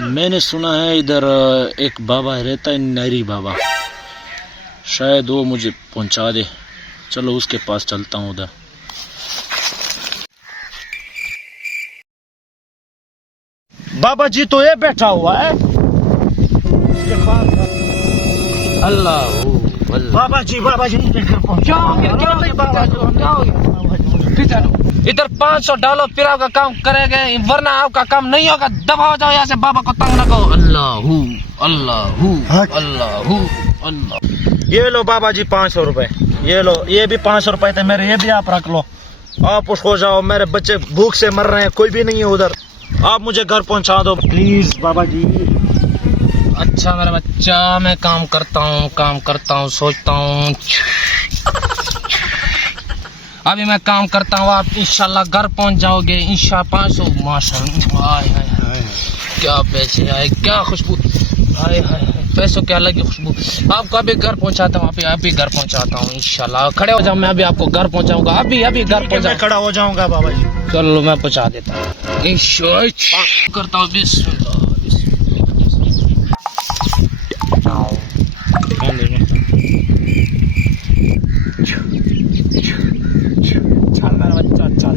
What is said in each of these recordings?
मैंने सुना है इधर एक बाबा रहता है, नरी बाबा, शायद वो मुझे पहुंचा दे। चलो उसके पास चलता हूँ उधर। बाबा जी तो ये बैठा हुआ है। अल्लाह बाबा जी इधर 500 डालो फिर आपका काम करेंगे, वरना आपका काम नहीं होगा। दबा हो जाओ यहाँ से, बाबा को तंग न करो। अल्लाहू अल्लाहू अल्लाहू अल्लाह। ये लो बाबा जी 500 रुपए, ये लो, ये भी 500 रुपए थे मेरे, ये भी आप रख लो। आप उसको जाओ, मेरे बच्चे भूख से मर रहे हैं, कोई भी नहीं है उधर। आप मुझे घर पहुंचा दो प्लीज बाबा जी। अच्छा मेरा बच्चा, मैं काम करता हूँ, सोचता हूँ। अभी मैं काम करता हूँ, आप इंशाल्लाह घर पहुंच जाओगे। इंशाल्लाह 500 माशाल्लाह। क्या पैसे आए, क्या खुशबू, हाय हाय पैसों की अलग ही खुशबू। आपको अभी घर पहुंचाता हूँ, अभी घर पहुंचाता हूँ इंशाल्लाह। खड़े हो जाओ, मैं अभी आपको घर पहुंचाऊंगा। अभी घर पहुंचा, खड़ा हो जाऊंगा बाबा जी। चलो मैं पहुंचा देता हूँ इंशाल्लाह। करता हूँ बिस्मिल्लाह। चल मेरा बच्चा चल।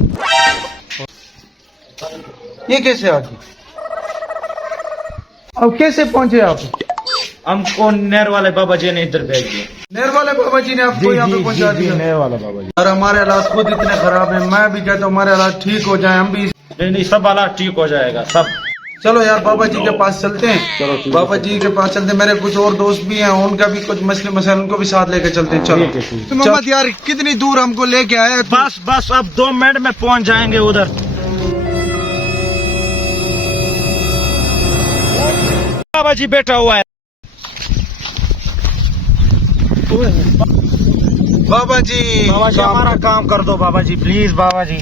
ये कैसे आ गई? अब कैसे पहुंचे आप? हमको नहर वाले बाबा जी ने इधर भेज दिया। नहर वाले बाबा जी ने आपको यहाँ पे पहुंचा दिया? नहर वाला बाबा जी। और हमारे हालात खुद इतने खराब है, मैं भी कहता हूँ हमारे हालात ठीक हो जाए, हम भी। नहीं, सब हालात ठीक हो जाएगा सब। चलो यार बाबा जी के पास चलते हैं। चलो ठीक है। बाबा जी के पास चलते हैं, मेरे कुछ और दोस्त भी हैं, उनका भी कुछ मसले मसाइल, उनको भी साथ लेके चलते हैं। चलो ठीक है। तो मोहम्मद यार कितनी दूर हमको लेके आया? बस अब 2 मिनट में पहुंच जाएंगे उधर। बाबा जी बैठा हुआ है। बाबा जी हमारा काम कर दो बाबा जी, प्लीज बाबा जी,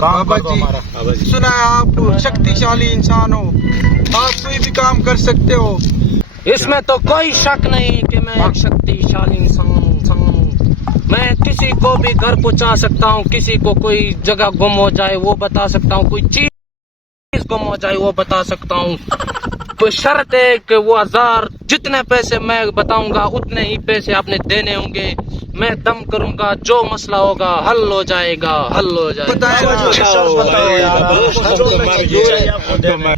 काम बाबा कर दो जी, हमारा। बाबा जी सुना है आप शक्तिशाली इंसान हो, आप कोई भी काम कर सकते हो। इसमें तो कोई शक नहीं कि मैं एक शक्तिशाली इंसान हूँ। मैं किसी को भी घर पहुंचा सकता हूँ, किसी को कोई जगह गुम हो जाए वो बता सकता हूँ, कोई चीज गुम हो जाए वो बता सकता हूँ। तो शर्त है कि वो 1000 जितने पैसे मैं बताऊंगा उतने ही पैसे आपने देने होंगे। मैं दम करूंगा, जो मसला होगा हल हो जाएगा,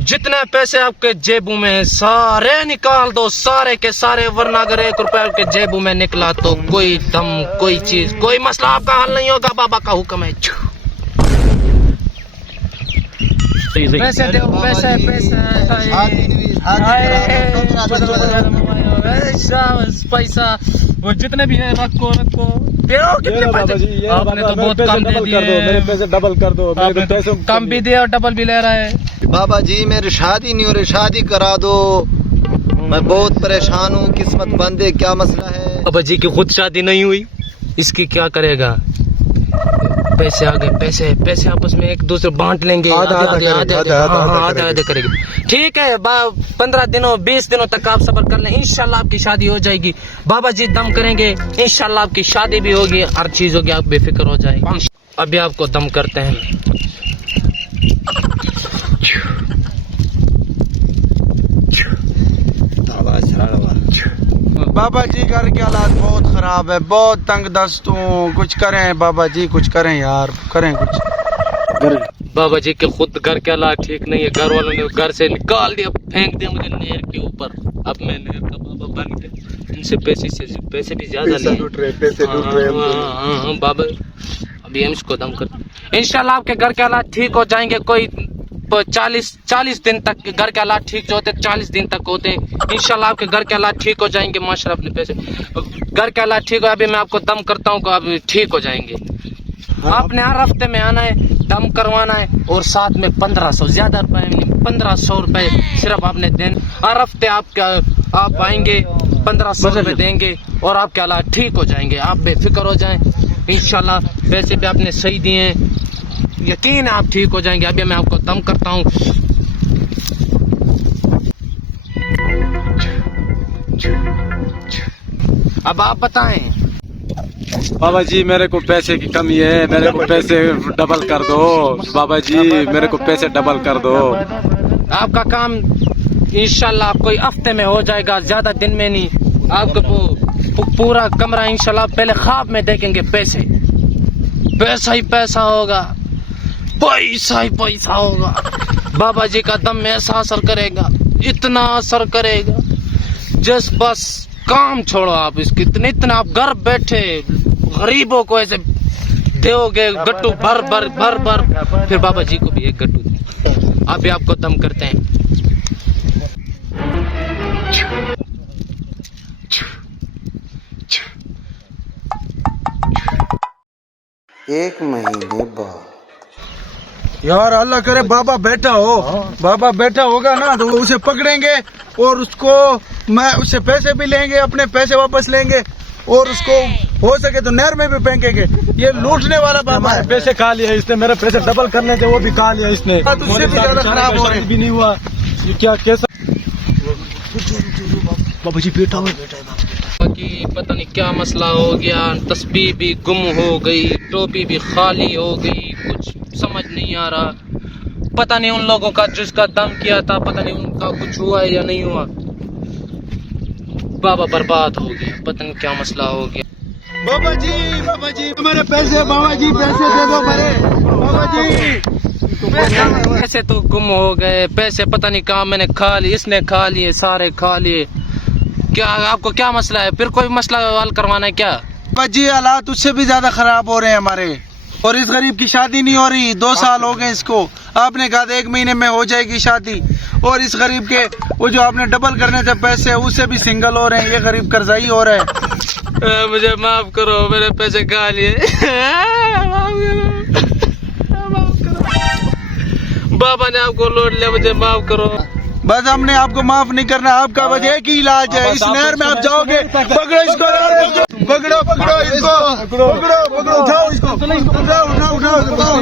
जितने पैसे आपके जेबू में सारे निकाल दो, सारे के सारे, वरना अगर 1 रुपया आपके जेबू में निकला तो कोई दम, कोई चीज, कोई मसला आपका हल नहीं होगा। बाबा का हुक्म है। पैसे दो, पैसा वो जितने भी है रखो। कितने पैसे? आपने तो बहुत कम दे दिए। मेरे पैसे डबल कर दो। मेरे पैसे कम भी दे और डबल भी ले रहा है। बाबा जी मेरी शादी नहीं हो रही, शादी करा दो, मैं बहुत परेशान हूँ, किस्मत बंद है, क्या मसला है? बाबा जी की खुद शादी नहीं हुई, इसकी क्या करेगा? पैसे आ गए, पैसे आपस में एक दूसरे बांट लेंगे, आधे करेंगे। ठीक है, 15 दिनों 20 दिनों तक आप सब्र कर लें, इंशाल्लाह आपकी शादी हो जाएगी। बाबा जी दम करेंगे, इंशाल्लाह आपकी शादी भी होगी, हर चीज होगी, आप बेफिक्र हो जाएंगे। अभी आपको दम करते हैं। बाबा जी घर के हालात बहुत खराब है, बहुत तंग दस्त हूँ, कुछ करें बाबा जी, कुछ करें यार, करें कुछ। बाबा जी के खुद घर के हालात ठीक नहीं है, घर वालों ने घर से निकाल दिया, फेंक दिया मुझे नहर के ऊपर। अब मैं नहर का बाबा बन गया, इनसे पैसे भी ज्यादा नहीं लूट रहे। बाबा अभी हम इसको दम कर, इंशाल्लाह आपके घर के हालात ठीक हो जाएंगे। कोई 40 दिन तक घर के हालात ठीक जो होते 40 दिन तक होते हैं। इंशाल्लाह आपके घर के हालात ठीक हो जाएंगे माशाल्लाह। अपने पैसे घर के हालात ठीक हो, अभी मैं आपको दम करता हूँ, अब ठीक हो जाएंगे। आपने हर हफ्ते में आना है, दम करवाना है, और साथ में 1500, ज्यादा रुपए नहीं, 1500 रुपए सिर्फ आपने देने। हर हफ्ते आप आएंगे, 1500 रुपए देंगे और आपके हालात ठीक हो जाएंगे, आप बेफिक्र हो जाएं इंशाल्लाह। पैसे भी आपने सही दिए हैं, यकीन है आप ठीक हो जाएंगे। अभी मैं आपको दम करता हूँ। अब आप बताएं। बाबा जी मेरे को पैसे की कमी है, मेरे को पैसे डबल कर दो। बाबा जी मेरे को पैसे डबल कर दो। आपका काम इंशाल्लाह कोई हफ्ते में हो जाएगा, ज्यादा दिन में नहीं। आपको पूरा कमरा इंशाल्लाह पहले ख्वाब में देखेंगे। पैसे पैसा ही पैसा होगा, पैसा ही पैसा होगा। बाबा जी का दम में ऐसा असर करेगा, इतना असर करेगा जस बस काम छोड़ो आप इसकी। इतना आप घर बैठे गरीबों को ऐसे दोगे गट्टू भर भर भर भर, फिर बाबा जी को भी एक गट्टू दे। अभी आपको दम करते हैं। एक महीने बाद यार अल्लाह करे बाबा बैठा हो, बाबा बैठा होगा ना तो उसे पकड़ेंगे और उसको मैं उससे पैसे भी लेंगे, अपने पैसे वापस लेंगे और उसको हो सके तो नहर में भी फेंकेंगे। ये लूटने वाला बाबा है। पैसे खा लिए इसने, मेरे पैसे डबल करने थे वो भी खा लिया इसने। उससे भी ज्यादा खराब हो रहे भी नहीं हुआ। ये क्या कैसा बाबा जी बैठा हुआ कि पता नहीं क्या मसला हो गया, तस्बीह भी गुम हो गई, टोपी भी खाली हो गई, कुछ समझ नहीं आ रहा। पता नहीं उन लोगों का जिसका दम किया था, पता नहीं उनका कुछ हुआ है या नहीं हुआ। बाबा बर्बाद हो गया, पता नहीं क्या मसला हो गया। बाबा जी मेरे पैसे, बाबा जी पैसे दे दो मेरे, बाबा जी पैसे तो गुम हो गए, पैसे पता नहीं कहाँ मैंने खा लिए, इसने खा लिए, सारे खा लिए। क्या आपको क्या मसला है? फिर कोई मसला हल करवाना है क्या? बाबा जी हालात उससे भी ज्यादा खराब हो रहे हैं हमारे, और इस गरीब की शादी नहीं हो रही। 2 साल हो गए इसको, आपने कहा था 1 महीने में हो जाएगी शादी, और इस गरीब के वो जो आपने डबल करने थे पैसे उससे भी सिंगल हो रहे हैं। ये गरीब कर्जाई हो रहा है। मुझे माफ करो, मेरे पैसे खा लिए। बाबा ने आपको लौट लिया, मुझे माफ करो। बस हमने आपको माफ नहीं करना, आपका बस एक ही इलाज है। इस नहर में आप जाओगे, पकड़ो इसको, पकड़ो पकड़ो इसको, पकड़ो पकड़ो, उठाओ इसको, उठाओ उठाओ उठाओ,